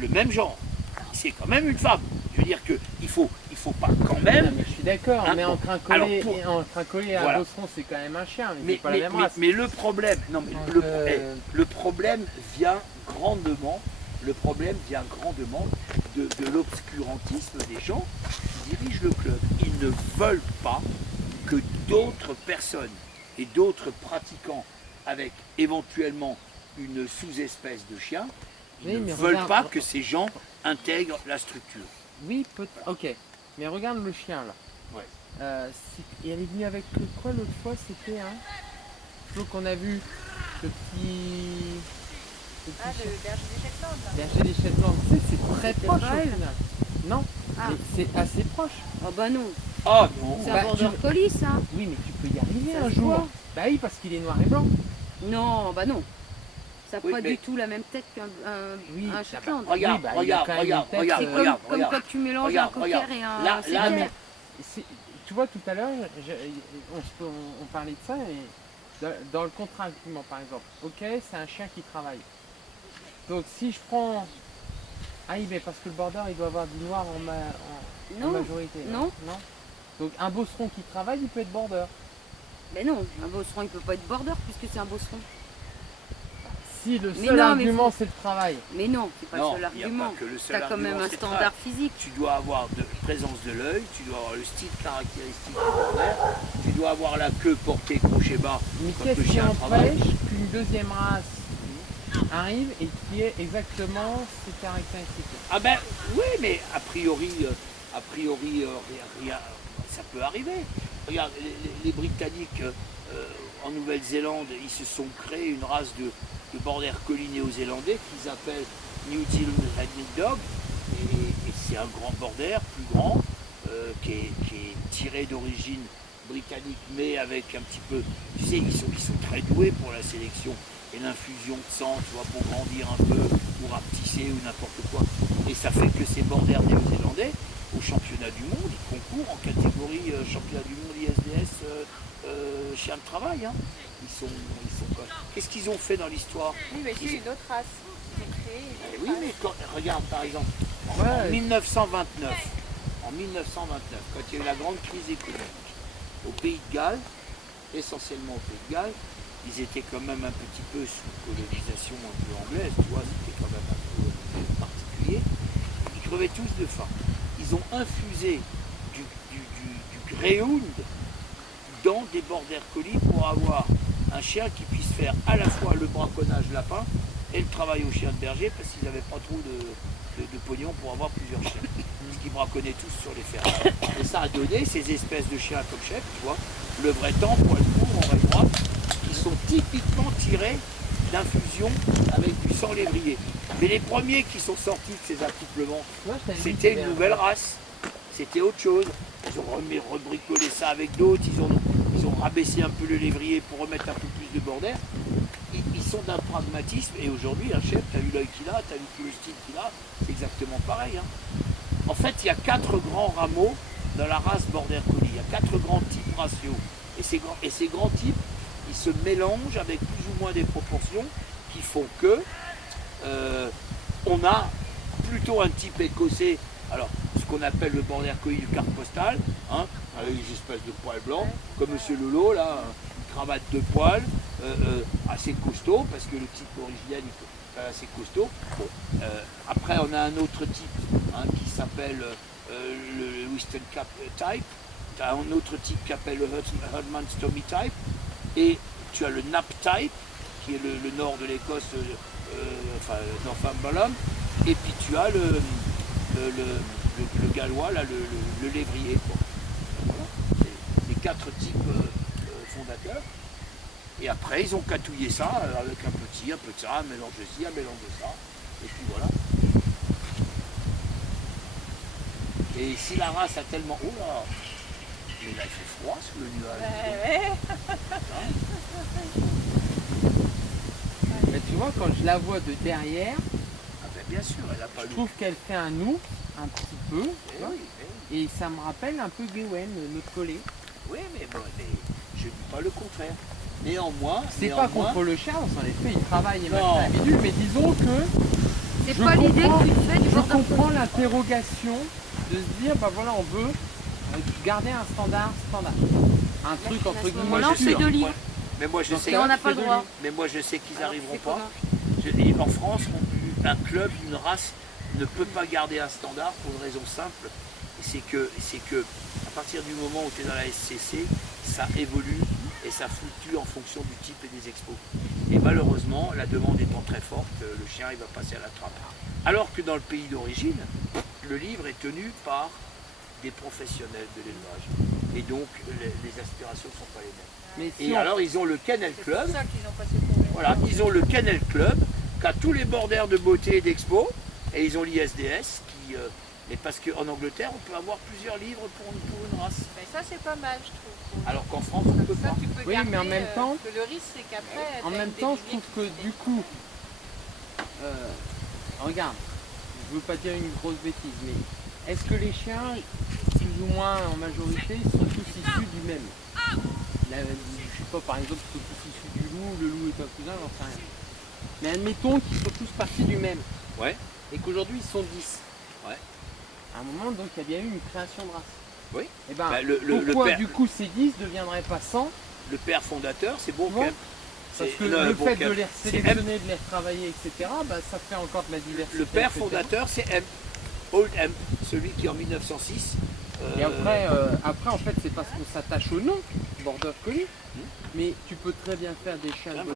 le même genre. C'est quand même une femme. Je veux dire qu'il faut pas quand même. Non, mais je suis d'accord, Hein, mais bon. entre un collier, Alors, et un voilà. bosseron, c'est quand même un chien, mais, Mais, c'est pas la même race. mais le problème, non, mais Donc, le problème vient grandement, de l'obscurantisme des gens qui dirigent le club. Ils ne veulent pas que d'autres personnes et d'autres pratiquants avec éventuellement une sous-espèce de chien, ils Oui, ne mais veulent regarde- pas que ces gens intègrent la structure. Oui, ok. Mais regarde le chien là. Ouais. Et elle est venue avec quoi l'autre fois? C'était un Flo qu'on a vu, le petit. Ah, le berger des Shetland, là. Berger des Shetland. Tu sais, c'est très C'était proche pas au elle final. Non, Ah. mais c'est assez proche. Oh bah non, Ah non. c'est Bah, un border tu- collie ça. Oui, mais tu peux y arriver Ça un se jour. voit. Bah oui, parce qu'il est noir et blanc. Non, bah non. Ça n'a Oui, pas mais- du tout la même tête qu'un Oui, un bah, Shetland. Regarde, Oui, bah, il a regarde, quand même regarde, une tête, regarde, C'est regarde, comme regarde. quand tu mélanges Regarde, un cocker regarde. et un Là, setter. mais tu vois, tout à l'heure, on parlait de ça et dans le contrat argument par exemple, ok, c'est un chien qui travaille. Donc si je prends. Ah oui, mais parce que le border il doit avoir du noir en Non, majorité. non. Donc un bosseron qui travaille, il peut être border. Mais non, un bosseron il peut pas être border puisque c'est un bosseron. Si le Mais seul non, mais argument c'est le travail. Mais non, c'est pas Non, le seul il y a argument. pas que le seul T'as quand même argument, un c'est standard pas- physique. Tu dois avoir de présence de l'œil, tu dois avoir le style caractéristique du border, tu dois avoir la queue portée crochet bas Mais quand qu'est-ce le qui chien travaille. empêche qu'une deuxième race arrive et qui ait exactement ces caractéristiques? Ah ben oui, mais a priori, rien, ça peut arriver. Regarde, les Britanniques en Nouvelle-Zélande, ils se sont créés une race de border collie néo-zélandais qu'ils appellent New Zealand Headed Dog. Et c'est un grand border, plus grand, qui est tiré d'origine britannique, mais avec un petit peu. Tu sais, ils sont très doués pour la sélection et l'infusion de sang, tu vois, pour grandir un peu, ou rapetisser ou n'importe quoi. Et ça fait que ces borders néo-zélandais, au championnat du monde, ils concourent en catégorie championnat du monde ISDS chien de travail. Hein. Ils sont quoi. Qu'est-ce qu'ils ont fait dans l'histoire? Oui, mais c'est une autre race. Ils ont créé une Eh autre oui, race. mais regarde par exemple, en Ouais. 1929, quand il y a eu la grande crise économique, au Pays de Galles, essentiellement au Pays de Galles, ils étaient quand même un petit peu sous colonisation un peu anglaise, tu vois, c'était quand même un peu particulier. Ils crevaient tous de faim. Ils ont infusé du greyhound dans des border collies pour avoir un chien qui puisse faire à la fois le braconnage lapin et le travail au chien de berger parce qu'ils n'avaient pas trop de pognon pour avoir plusieurs chiens. Parce qu'ils braconnaient tous sur les fermes. Et ça a donné ces espèces de chiens comme chef, tu vois, le vrai temps, poil court, oreille droite, qui sont typiquement tirés d'infusion avec du sang lévrier. Mais les premiers qui sont sortis de ces accouplements, Moi, je t'avais dit c'était qu'il y une avait nouvelle un- race. C'était autre chose. Ils ont rebricolé ça avec d'autres. Ils ont rabaissé un peu le lévrier pour remettre un peu plus de border. Ils sont d'un pragmatisme. Et aujourd'hui, un chef, tu as vu l'œil qu'il a, tu as vu tout le style qu'il a, c'est exactement pareil. Hein. En fait, il y a 4 grands rameaux dans la race border collie. Il y a 4 grands types ratios. Et ces grands types, ils se mélangent avec plus ou moins des proportions qui font que on a plutôt un type écossais, alors ce qu'on appelle le border collie de carte postale, hein, avec des espèces de poils blancs, comme Monsieur Lolo, là, une cravate de poils, assez costaud, parce que le type originel est assez costaud. Bon, après, on a un autre type hein, qui s'appelle le Western Cap Type, tu as un autre type qui s'appelle le Herdman's Tommy Type, et tu as le Nap Type, qui est le nord de l'Écosse, enfin Northumberland, et puis tu as le gallois, là, le lévrier. Quoi. Voilà. C'est les 4 types fondateurs. Et après, ils ont catouillé ça avec un peu de ça, un mélange de ci, un mélange de ça. Et puis voilà. Et si la race a tellement... Oh là! Mais là, il fait froid sous le nuage. Mais tu vois, quand je la vois de derrière, Ah ben bien sûr, elle a pas je le... trouve qu'elle fait un ours, un petit peu, tu Eh vois, oui, eh oui. et ça me rappelle un peu Gawain, notre collé. Oui, mais bon, je ne dis pas le contraire. Néanmoins, C'est pas contre le chien, en effet, il travaille et Non. machin bidule, mais disons que C'est Je pas l'idée comprends- que tu fais du Je border comprends collie. l'interrogation de se dire, bah voilà, on veut garder un standard. Un truc entre à ce guillemets moment-là, on je fait sais, deux livres. Mais moi je Dans sais, ce Et on n'a tu pas fais le deux droit. livres. mais moi je sais qu'ils Alors, n'arriveront c'est pas. comment En France, un club, une race ne peut pas garder un standard pour une raison simple. C'est que à partir du moment où tu es dans la SCC, ça évolue et ça fluctue en fonction du type et des expos. Et malheureusement, la demande étant très forte, le chien il va passer à la trappe. Alors que dans le pays d'origine, le livre est tenu par des professionnels de l'élevage. Et donc les aspirations ne sont pas les mêmes. Mais Et si on- alors ils ont le Kennel C'est Club. pour ça qu'ils ont pas ce problème. Voilà, ils ont le Kennel Club qui a tous les borders de beauté et d'expo, et ils ont l'ISDS qui. Mais parce qu'en Angleterre, on peut avoir plusieurs livres pour une race. Mais ça, c'est pas mal, je trouve. Alors qu'en France, on ne peut Ça, pas. tu peux Oui, garder, mais en même temps- parce que le risque, c'est qu'après. En t'as même une temps, je trouve débilité que qui du coup, regarde, je veux pas dire une grosse bêtise, mais est-ce que les chiens, plus ou moins en majorité, sont tous issus du même je sais pas, par exemple, ils sont tous issus du loup, le loup est un cousin, j'en sais rien. Mais admettons qu'ils sont tous partis du même. Ouais. Et qu'aujourd'hui ils sont 10. Ouais. À un moment, donc, il y a bien eu une création de race. Oui. Et ben, Bah, le pourquoi père- du coup ces 10 ne deviendraient pas 100? Le père fondateur, c'est bon Bon. Kemp. Parce C'est- que non, le Bon fait Kemp. de les C'est sélectionner, de les retravailler, etc., bah, ça fait encore de la diversité. Le père etc. fondateur, c'est M. Old M, celui qui en 1906. Et après, en fait, c'est parce qu'on s'attache au nom, Border Collie. Mais tu peux très bien faire des chiens de